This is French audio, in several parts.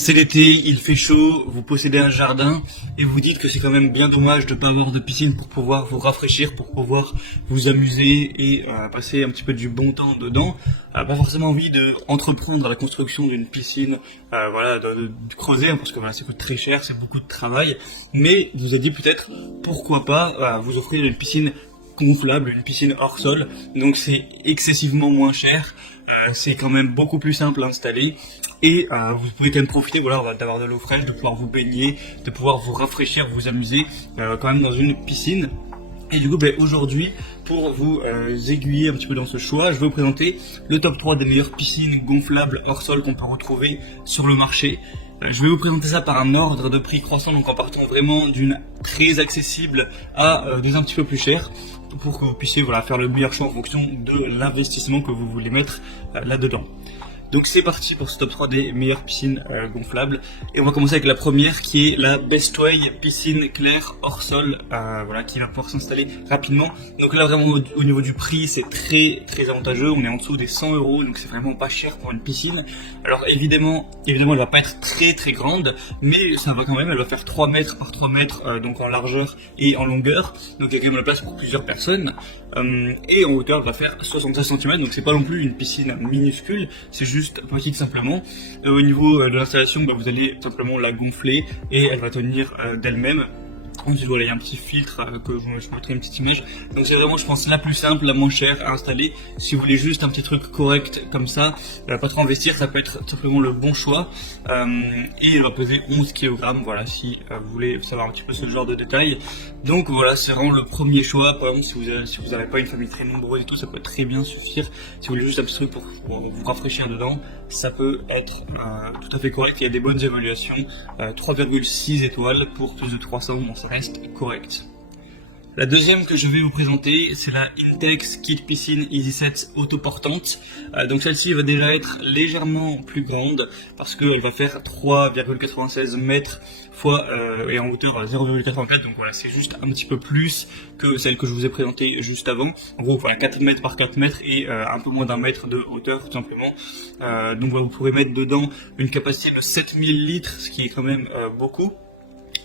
C'est l'été, il fait chaud, vous possédez un jardin et vous dites que c'est quand même bien dommage de ne pas avoir de piscine pour pouvoir vous rafraîchir, pour pouvoir vous amuser et passer un petit peu du bon temps dedans. Pas forcément envie de entreprendre la construction d'une piscine, voilà, de creuser, hein, parce que voilà, ça coûte très cher, c'est beaucoup de travail. Mais vous avez dit peut-être pourquoi pas vous offrir une piscine gonflable, une piscine hors sol, donc c'est excessivement moins cher, c'est quand même beaucoup plus simple à installer et vous pouvez quand même profiter, voilà, d'avoir de l'eau fraîche, de pouvoir vous baigner, de pouvoir vous rafraîchir, vous amuser quand même dans une piscine. Et du coup, aujourd'hui, pour vous aiguiller un petit peu dans ce choix, je vais vous présenter le top 3 des meilleures piscines gonflables hors sol qu'on peut retrouver sur le marché. Je vais vous présenter ça par un ordre de prix croissant, donc en partant vraiment d'une très accessible à des un petit peu plus chères, pour que vous puissiez faire le meilleur choix en fonction de l'investissement que vous voulez mettre là-dedans. Donc c'est parti pour ce top 3 des meilleures piscines gonflables. Et on va commencer avec la première qui est la Bestway piscine claire hors sol, qui va pouvoir s'installer rapidement. Donc là vraiment au niveau du prix c'est très avantageux, on est en dessous des 100 €, donc c'est vraiment pas cher pour une piscine. Alors évidemment elle va pas être très grande, mais ça va quand même, elle va faire 3 mètres par 3 mètres, donc en largeur et en longueur. Donc il y a quand même la place pour plusieurs personnes. Et en hauteur elle va faire 76 cm, donc c'est pas non plus une piscine minuscule, c'est juste petite simplement. Au niveau de l'installation, vous allez simplement la gonfler et elle va tenir d'elle-même. Ensuite voilà, il y a un petit filtre que je vous mettrai une petite image. Donc c'est vraiment, je pense, la plus simple, la moins chère à installer. Si vous voulez juste un petit truc correct comme ça, pas trop investir, ça peut être simplement le bon choix. Et elle va peser 11 kg, voilà, si vous voulez savoir un petit peu ce genre de détails. Donc voilà, c'est vraiment le premier choix. Par exemple, si vous n'avez pas une famille très nombreuse et tout, ça peut très bien suffire. Si vous voulez juste un petit truc pour vous rafraîchir dedans, ça peut être tout à fait correct. Il y a des bonnes évaluations, 3,6 étoiles pour plus de 300, bon, ça reste correct. La deuxième que je vais vous présenter, c'est la Intex Kit Piscine EasySet autoportante. Donc celle-ci va déjà être légèrement plus grande parce qu'elle va faire 3,96 mètres et en hauteur 0,84. Donc voilà, c'est juste un petit peu plus que celle que je vous ai présentée juste avant. En gros, voilà, 4 mètres par 4 mètres et un peu moins d'un mètre de hauteur tout simplement. Donc voilà, vous pourrez mettre dedans une capacité de 7000 litres, ce qui est quand même beaucoup.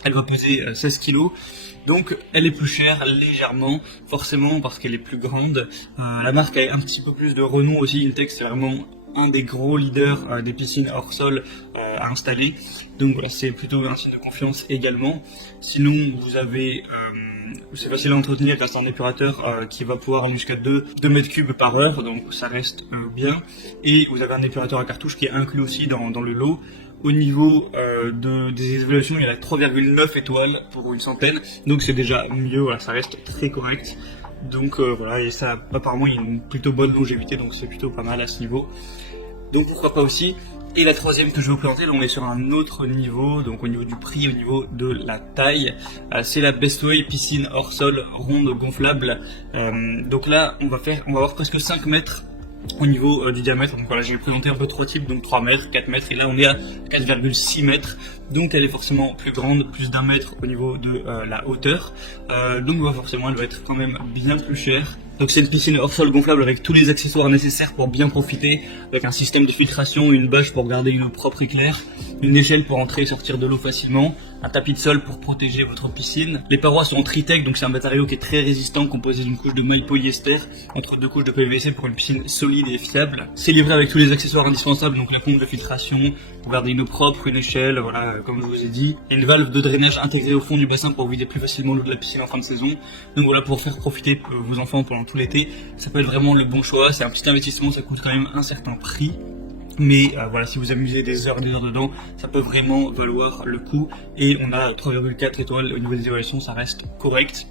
Elle va peser 16 kg, donc elle est plus chère légèrement, forcément parce qu'elle est plus grande. La marque a un petit peu plus de renom aussi. Intex c'est vraiment un des gros leaders des piscines hors sol à installer. Donc voilà, c'est plutôt un signe de confiance également. Sinon vous avez, c'est facile à entretenir grâce à un épurateur qui va pouvoir aller jusqu'à 2 mètres cubes par heure, donc ça reste bien. Et vous avez un épurateur à cartouche qui est inclus aussi dans le lot. Au niveau des évaluations, il y en a 3,9 étoiles pour une centaine, donc c'est déjà mieux, voilà, ça reste très correct. Donc voilà, et ça apparemment il y a une plutôt bonne longévité, donc c'est plutôt pas mal à ce niveau. Donc pourquoi pas aussi. Et la troisième que je vais vous présenter, là on est sur un autre niveau, donc au niveau du prix, au niveau de la taille, c'est la Bestway piscine hors sol ronde gonflable. Donc là on va avoir presque 5 mètres au niveau du diamètre. Donc voilà, j'ai présenté un peu 3 types, donc 3 mètres, 4 mètres, et là on est à 4,6 mètres, donc elle est forcément plus grande, plus d'un mètre au niveau de la hauteur, donc forcément elle va être quand même bien plus chère. Donc c'est une piscine hors sol gonflable avec tous les accessoires nécessaires pour bien profiter, avec un système de filtration, une bâche pour garder une eau propre et claire, une échelle pour entrer et sortir de l'eau facilement, un tapis de sol pour protéger votre piscine. Les parois sont en Tritec, donc c'est un matériau qui est très résistant, composé d'une couche de maille polyester entre 2 couches de PVC pour une piscine solide et fiable. C'est livré avec tous les accessoires indispensables, donc la pompe de filtration pour garder une eau propre, une échelle, voilà, comme je vous ai dit, et une valve de drainage intégrée au fond du bassin pour vider plus facilement l'eau de la piscine en fin de saison. Donc voilà, pour faire profiter vos enfants pendant tout l'été, ça peut être vraiment le bon choix. C'est un petit investissement, ça coûte quand même un certain prix. Mais voilà, si vous amusez des heures dedans, ça peut vraiment valoir le coup. Et on a 3,4 étoiles au niveau des évaluations, ça reste correct.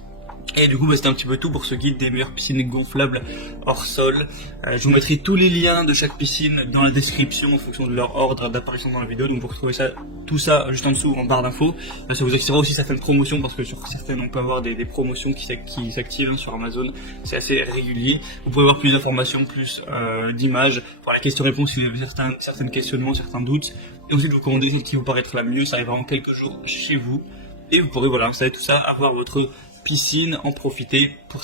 Et du coup, c'était un petit peu tout pour ce guide des meilleures piscines gonflables hors sol. Je vous mettrai tous les liens de chaque piscine dans la description en fonction de leur ordre d'apparition dans la vidéo. Donc vous retrouvez tout ça juste en dessous en barre d'infos. Ça vous expliquera aussi certaines promotions, parce que sur certaines on peut avoir des promotions qui s'activent sur Amazon. C'est assez régulier. Vous pouvez avoir plus d'informations, plus d'images pour la question-réponse si vous avez certains questionnements, certains doutes. Et ensuite vous commandez celle qui vous paraîtra la mieux. Ça arrivera en quelques jours chez vous. Et vous pourrez installer tout ça, avoir votre piscine, en profiter pour